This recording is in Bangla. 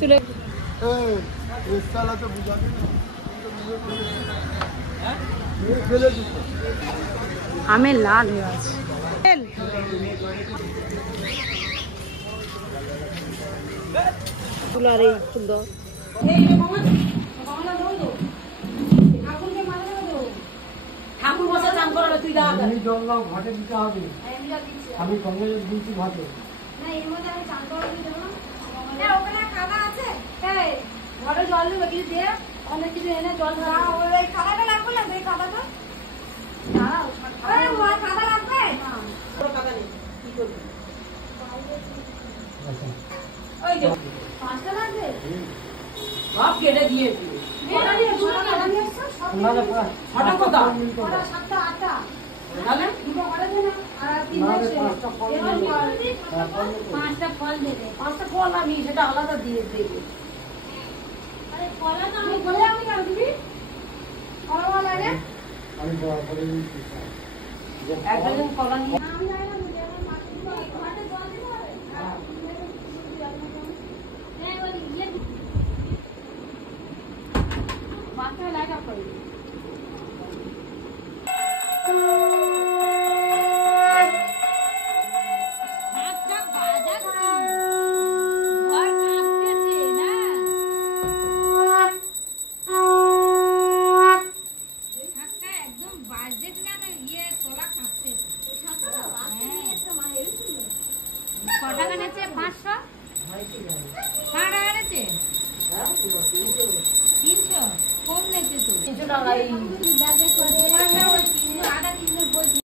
চলে আমের লাল হয়ে আছে। ফুল আর এই সুন্দর ঠাকুর বসে চান করাবে তুই জল দাও ঘাটে দিতে হবে। আমি সঙ্গে দিচ্ছি ঘাটে ঘরে জল দেবে কিছু দিয়ে অনেক কিছু এনে জল খাতাটা লাগবে না এই খাতাটা খাতা লাগবে খাতা নেই কি করবি ওই যে 5টা লাগবে সব কেটে দিয়েছি ছটা কথা 7টা 8টা তাহলে দুটো করে দে না আর 5টা ফল দেবে 5টা ফল আমি সেটা আলাদা দিয়ে দেব। আরে কলা তো আমি বলে আমি কেন দিবি কলা লাগে আমি তো করে দিচ্ছি একদম কলা নিয়ে আমি যাই না মুঝে আমার মাকে ঘাটে জল দিতে হবে। হ্যাঁ এই ওই ইয়ে মাথা লাগা পড়ে